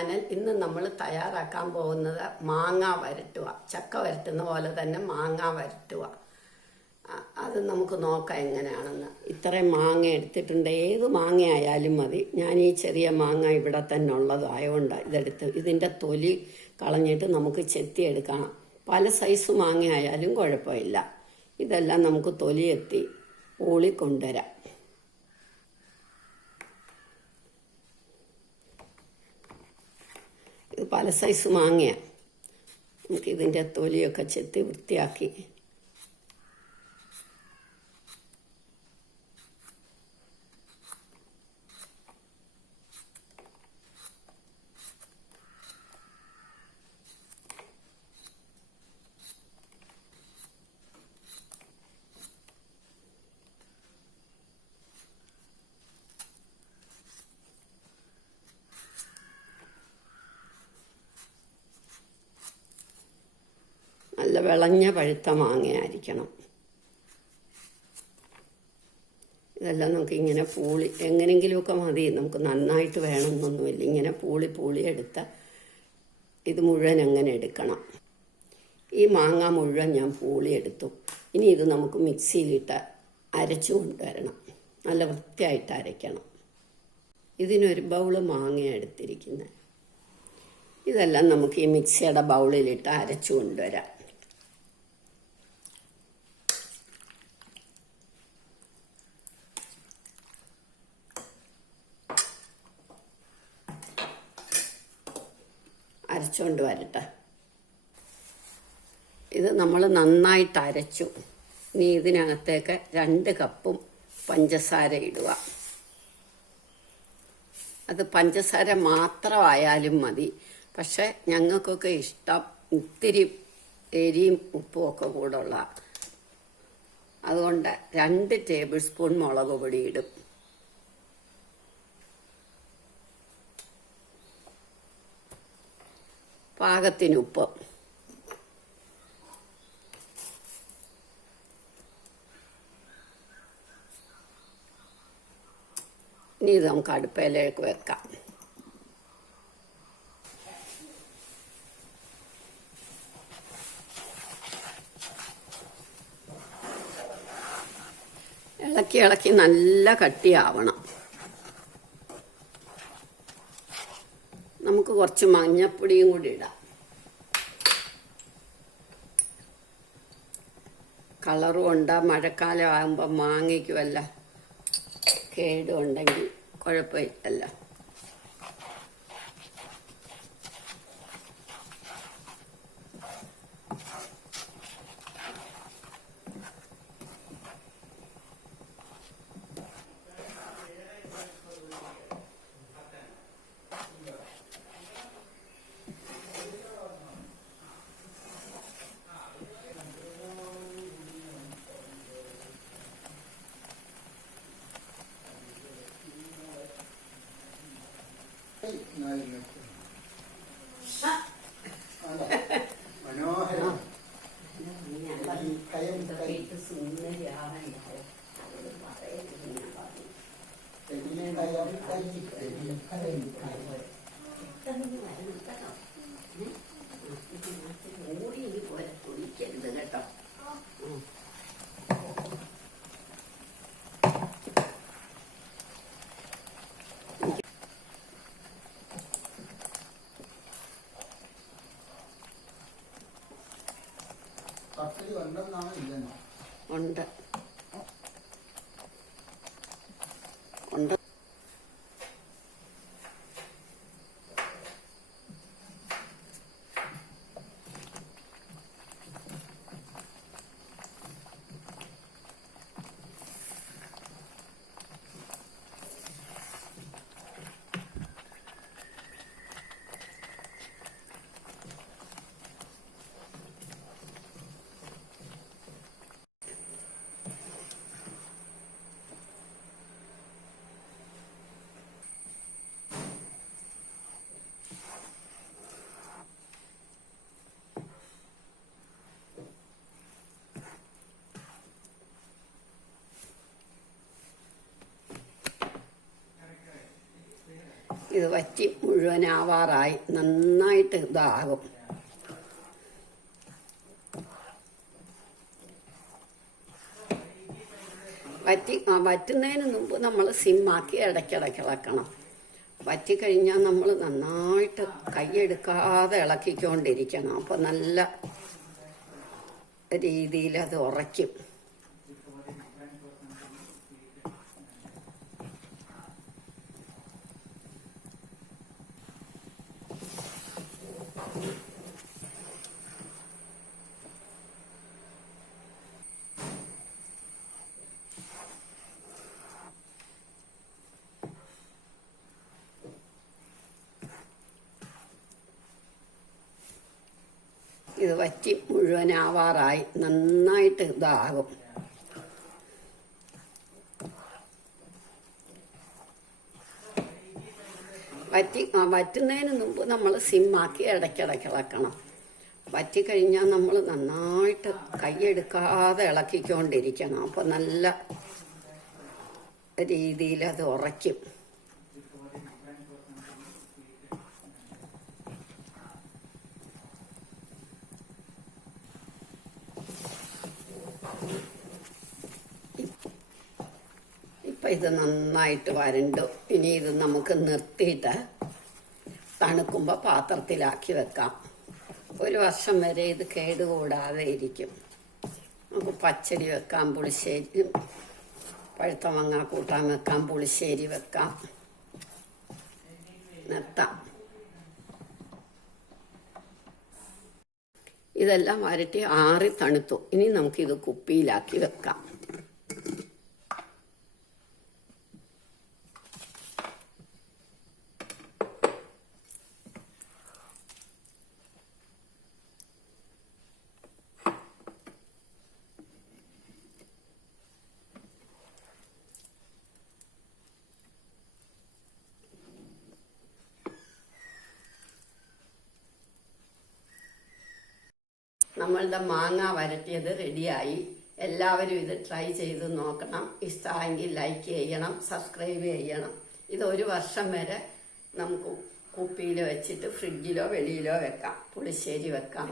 Channel. ഇന്ന് നമ്മൾ തയ്യാറാക്കാൻ പോകുന്നത് മാങ്ങ വരട്ടുക. ചക്ക വരട്ടുന്ന പോലെ തന്നെ മാങ്ങ വരട്ടുക. അത് നമുക്ക് നോക്കാം എങ്ങനെയാണെന്ന്. ഇത്രയും മാങ്ങ എടുത്തിട്ടുണ്ട്. ഏത് മാങ്ങ ആയാലും മതി. ഞാൻ ഈ ചെറിയ മാങ്ങ ഇവിടെ തന്നെ ഉള്ളതായതുകൊണ്ടാണ് ഇതെടുത്ത്. ഇതിൻ്റെ തൊലി കളഞ്ഞിട്ട് നമുക്ക് ചെത്തിയെടുക്കണം. പല സൈസ് മാങ്ങ ആയാലും കുഴപ്പമില്ല. ഇതെല്ലാം നമുക്ക് തൊലിയെത്തി പൂളി കൊണ്ടുവരാം. ഇത് പല സൈസ് മാങ്ങയാണ്. നമുക്കിതിൻ്റെ തൊലിയൊക്കെ ചെത്തി വൃത്തിയാക്കി നല്ല വിളഞ്ഞ പഴുത്ത മാങ്ങയായിരിക്കണം. ഇതെല്ലാം നമുക്കിങ്ങനെ പൂളി എങ്ങനെയെങ്കിലുമൊക്കെ മതി. നമുക്ക് നന്നായിട്ട് വേണമെന്നൊന്നുമില്ല. ഇങ്ങനെ പൂളി എടുത്ത ഇത് മുഴുവൻ അങ്ങനെ എടുക്കണം. ഈ മാങ്ങ മുഴുവൻ ഞാൻ പൂളി എടുത്തു. ഇനി ഇത് നമുക്ക് മിക്സിയിലിട്ട് അരച്ചു കൊണ്ടുവരണം. നല്ല വൃത്തിയായിട്ട് അരയ്ക്കണം. ഇതിനൊരു ബൗള് മാങ്ങ എടുത്തിരിക്കുന്നത്. ഇതെല്ലാം നമുക്ക് ഈ മിക്സിയുടെ ബൗളിലിട്ട് അരച്ചു കൊണ്ടുവരാം. അരച്ചുകൊണ്ട് വരട്ടെ. ഇത് നമ്മൾ നന്നായിട്ട് അരച്ചു. ഇനി ഇതിനകത്തേക്ക് 2 കപ്പും പഞ്ചസാര ഇടുക. അത് പഞ്ചസാര മാത്രമായാലും മതി. പക്ഷെ ഞങ്ങൾക്കൊക്കെ ഇഷ്ടം ഇത്തിരി എരിയും ഉപ്പും ഒക്കെ കൂടെ ഉള്ള. അതുകൊണ്ട് 2 ടേബിൾ സ്പൂൺ മുളക് പൊടി ഇടും. പാകത്തിന് ഉപ്പ്. ഇനി ഇത് നമുക്ക് അടുപ്പയിലേക്ക് വെക്കാം. ഇളക്കി നല്ല കട്ടിയാവണം. നമുക്ക് കുറച്ച് മഞ്ഞപ്പൊടിയും കൂടി ഇടാം. കളറും ഉണ്ട്. മഴക്കാലം ആകുമ്പോൾ മാങ്ങയ്ക്ക് വല്ല കേടും ഉണ്ടെങ്കിൽ കുഴപ്പമില്ലല്ലോ. മനോഹരം. കേട്ടോ. ഉണ്ട്. ഇത് വറ്റി മുഴുവനാവാറായി, നന്നായിട്ട് ഇതാകും. വറ്റുന്നതിന് മുമ്പ് നമ്മൾ സിമ്മാക്കി ഇടയ്ക്കിടയ്ക്ക് ഇളക്കണം. വറ്റിക്കഴിഞ്ഞാൽ നമ്മൾ നന്നായിട്ട് കൈയെടുക്കാതെ ഇളക്കിക്കൊണ്ടിരിക്കണം. അപ്പോൾ നല്ല രീതിയിൽ അത് ഉറയ്ക്കും. ഇത് വറ്റി മുഴുവനാവാറായി, നന്നായിട്ട് ഇതാകും. വറ്റുന്നതിന് മുമ്പ് നമ്മൾ സിമ്മാക്കി ഇടയ്ക്കിടയ്ക്ക് ഇളക്കണം. വറ്റിക്കഴിഞ്ഞാൽ നമ്മൾ നന്നായിട്ട് കൈയെടുക്കാതെ ഇളക്കിക്കൊണ്ടിരിക്കണം. അപ്പോൾ നല്ല രീതിയിൽ അത് ഉറയ്ക്കും. ഇപ്പം ഇത് നന്നായിട്ട് വരണ്ടു. ഇനി ഇത് നമുക്ക് നിർത്തിയിട്ട് തണുക്കുമ്പോൾ പാത്രത്തിലാക്കി വെക്കാം. 1 വർഷം വരെ ഇത് കേടുകൂടാതെ ഇരിക്കും. നമുക്ക് പച്ചടി വെക്കാം, പുളിശ്ശേരി, പഴുത്ത മാങ്ങ കൂട്ടാൻ വെക്കാം, പുളിശ്ശേരി വെക്കാം. നിർത്താം. ഇതെല്ലാം വരട്ടി ആറി തണുത്തു. ഇനി നമുക്കിത് കുപ്പിയിലാക്കി വെക്കാം. നമ്മളുടെ മാങ്ങ വരട്ടിയത് റെഡിയായി. എല്ലാവരും ഇത് ട്രൈ ചെയ്ത് നോക്കണം. ഇഷ്ടമായെങ്കിൽ ലൈക്ക് ചെയ്യണം, സബ്സ്ക്രൈബ് ചെയ്യണം. ഇത് 1 വർഷം വരെ നമുക്ക് കുപ്പിയിൽ വെച്ചിട്ട് ഫ്രിഡ്ജിലോ വെളിയിലോ വെക്കാം. പുളിശ്ശേരി വെക്കാം.